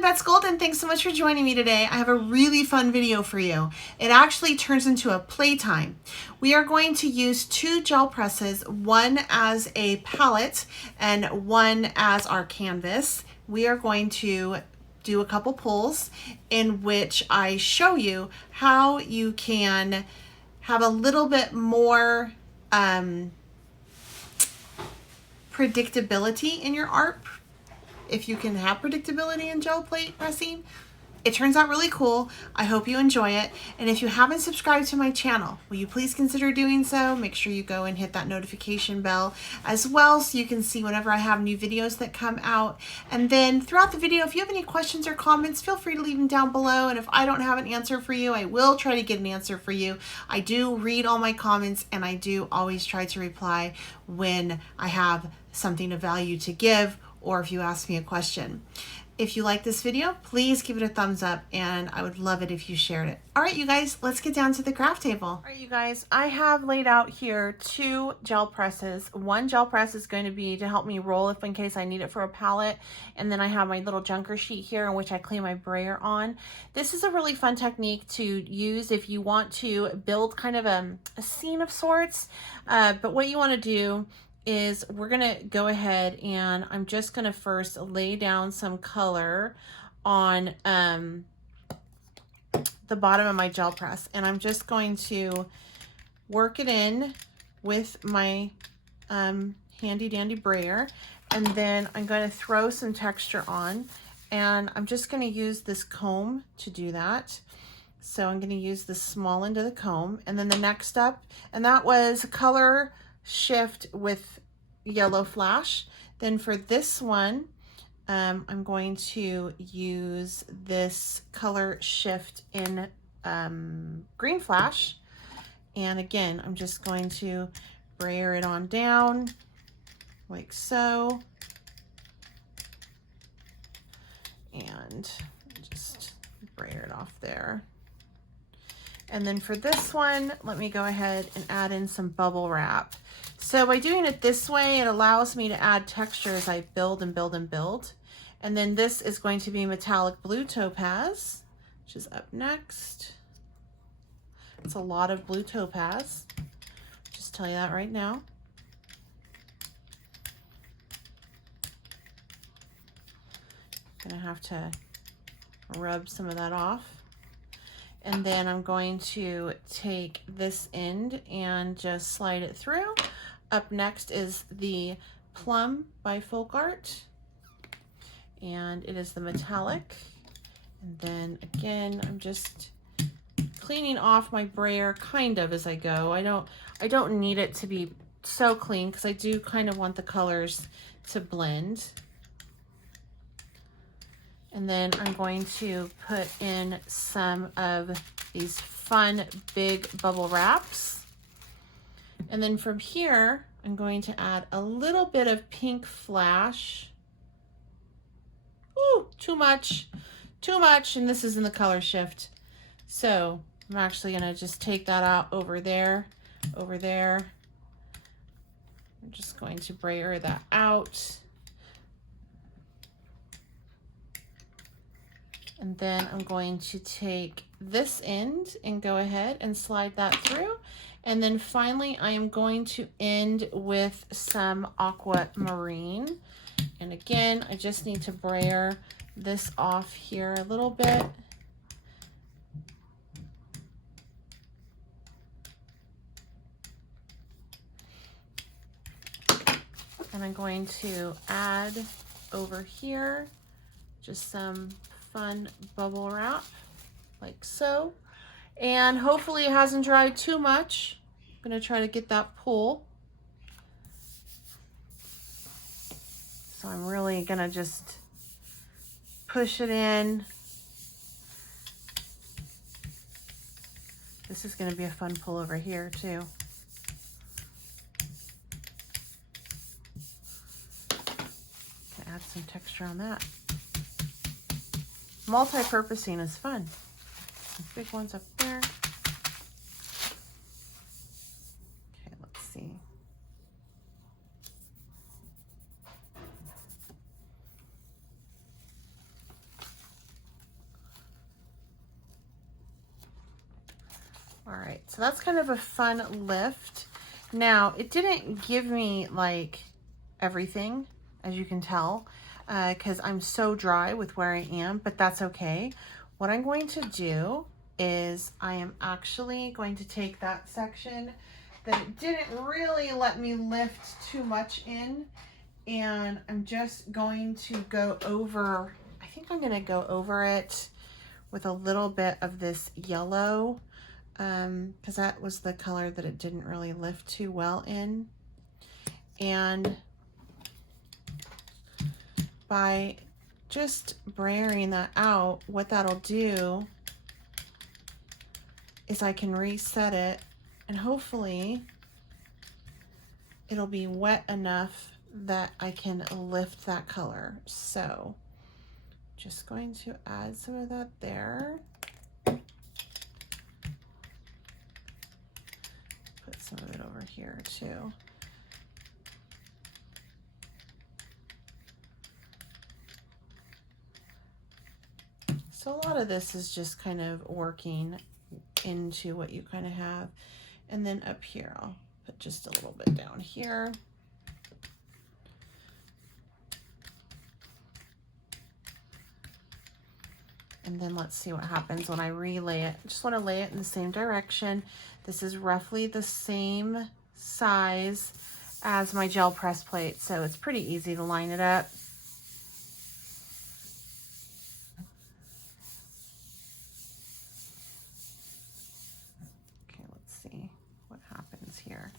everyone, Beth's Golden. Thanks so much for joining me today. I have a really fun video for you. It actually turns into a playtime. We are going to use 2 gel presses, one as a palette and one as our canvas. We are going to do a couple pulls in which I show you how you can have a little bit more predictability in your art. If you can have predictability in gel plate pressing, it turns out really cool. I hope you enjoy it. And if you haven't subscribed to my channel, will you please consider doing so? Make sure you go and hit that notification bell as well so you can see whenever I have new videos that come out. And then throughout the video, if you have any questions or comments, feel free to leave them down below. And if I don't have an answer for you, I will try to get an answer for you. I do read all my comments and I do always try to reply when I have something of value to give or if you ask me a question. If you like this video, please give it a thumbs up and I would love it if you shared it. All right, you guys, let's get down to the craft table. All right, you guys, I have laid out here 2 gel presses. One gel press is going to be to help me roll if in case I need it for a palette. And then I have my little junker sheet here in which I clean my brayer on. This is a really fun technique to use if you want to build kind of a scene of sorts. But what you want to do is we're gonna go ahead and I'm just gonna first lay down some color on the bottom of my gel press, and I'm just going to work it in with my handy dandy brayer, and then I'm going to throw some texture on, and I'm just going to use this comb to do that. So I'm going to use the small end of the comb, and then the next up, and that was color shift with yellow flash. Then for this one, I'm going to use this color shift in green flash. And again, I'm just going to brayer it on down like so. And just brayer it off there. And then for this one, let me go ahead and add in some bubble wrap. So by doing it this way, it allows me to add texture as I build and build and build. And then this is going to be metallic blue topaz, which is up next. It's a lot of blue topaz. Just tell you that right now. Gonna have to rub some of that off. And then I'm going to take this end and just slide it through. Up next is the Plum by Folk Art, and it is the metallic. And then again, I'm just cleaning off my brayer kind of as I go. I don't need it to be so clean because I do kind of want the colors to blend. And then I'm going to put in some of these fun big bubble wraps. And then from here, I'm going to add a little bit of pink flash. Ooh, too much, and this is in the color shift. So I'm actually gonna just take that out over there. I'm just going to brayer that out. And then I'm going to take this end and go ahead and slide that through. And then finally, I am going to end with some aquamarine. And again, I just need to brayer this off here a little bit. And I'm going to add over here just some fun bubble wrap like so, and hopefully it hasn't dried too much. I'm going to try to get that pull, so I'm really going to just push it in. This is going to be a fun pull over here too. Add some texture on that. Multi-purposing is fun. Some big ones up there. Okay, let's see. So that's kind of a fun lift. Now, it didn't give me like everything, as you can tell, because I'm so dry with where I am, but that's okay. What I'm going to do is I am actually going to take that section that it didn't really let me lift too much in, and I'm just going to go over, I think I'm going to go over it with a little bit of this yellow, because that was the color that it didn't really lift too well in. And by just brayering that out, what that'll do is I can reset it, and hopefully it'll be wet enough that I can lift that color. So just going to add some of that there. Put some of it over here too. So a lot of this is just kind of working into what you kind of have. And then up here, I'll put just a little bit down here. And then let's see what happens when I relay it. I just want to lay it in the same direction. This is roughly the same size as my gel press plate, so it's pretty easy to line it up. Okay, let's see what happens here.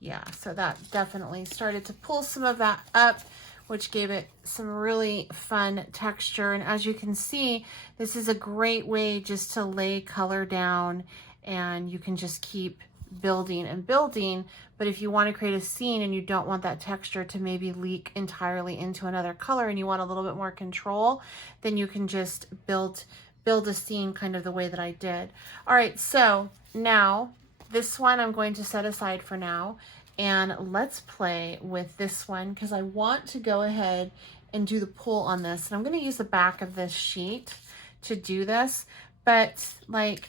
Yeah, so that definitely started to pull some of that up, which gave it some really fun texture. And as you can see, this is a great way just to lay color down, and you can just keep building and building. But if you want to create a scene and you don't want that texture to maybe leak entirely into another color and you want a little bit more control, then you can just build a scene kind of the way that I did. All right, so now this one I'm going to set aside for now, and let's play with this one because I want to go ahead and do the pull on this. And I'm going to use the back of this sheet to do this, but like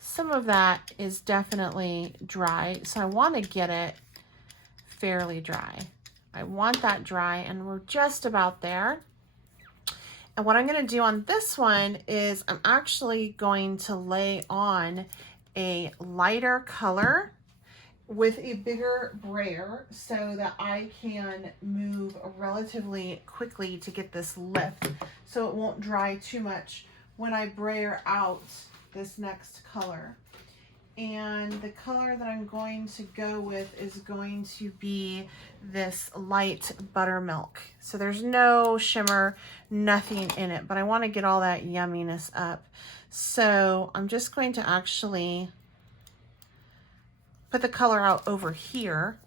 some of that is definitely dry, so I want to get it fairly dry. I want that dry, and we're just about there. And what I'm going to do on this one is I'm actually going to lay on a lighter color with a bigger brayer so that I can move relatively quickly to get this lift so it won't dry too much when I brayer out this next color. And the color that I'm going to go with is going to be this light buttermilk. So there's no shimmer, nothing in it, but I want to get all that yumminess up. So I'm just going to actually put the color out over here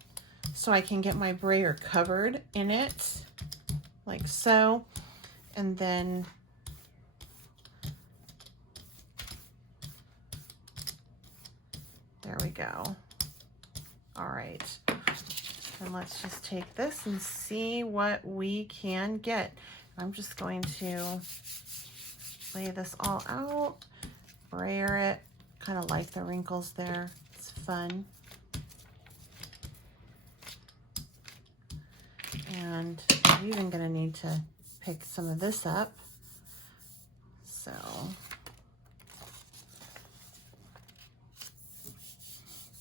so I can get my brayer covered in it, like so. And then there we go. All right, and let's just take this and see what we can get. I'm just going to lay this all out, brayer it, kind of like the wrinkles there. It's fun. And I'm even gonna need to pick some of this up. So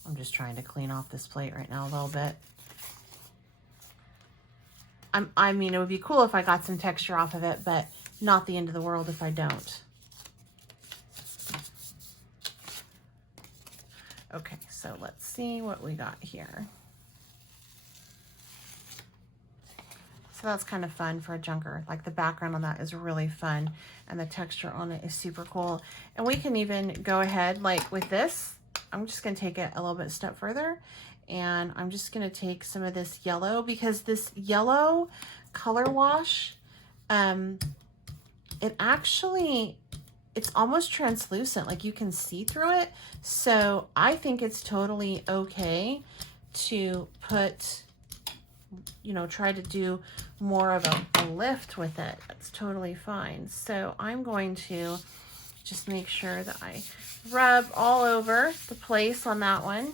I'm just trying to clean off this plate right now a little bit. I mean, it would be cool if I got some texture off of it, but not the end of the world if I don't. Okay, so let's see what we got here. So that's kind of fun for a junker. Like the background on that is really fun, and the texture on it is super cool. And we can even go ahead, like with this, I'm just gonna take it a little bit a step further, and I'm just gonna take some of this yellow, because this yellow color wash, it's almost translucent, like you can see through it. So I think it's totally okay to put, you know, try to do more of a lift with it. That's totally fine. So I'm going to Just make sure that I rub all over the place on that one.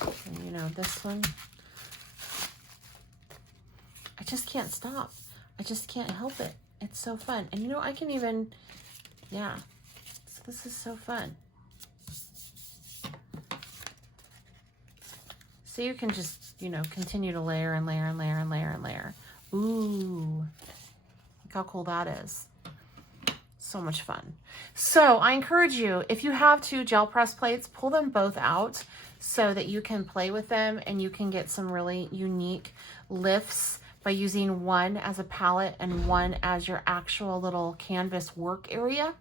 And you know, this one, I just can't stop. I just can't help it. It's so fun. And you know, I can even, yeah, so this is so fun. So you can just, you know, continue to layer and layer and layer and layer and layer. Ooh, look how cool that is. So much fun. So I encourage you, if you have 2 gel press plates, pull them both out so that you can play with them and you can get some really unique lifts by using one as a palette and one as your actual little canvas work area.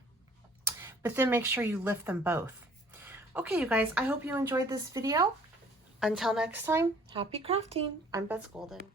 But then make sure you lift them both. Okay, you guys, I hope you enjoyed this video. Until next time, happy crafting. I'm Beth Golden.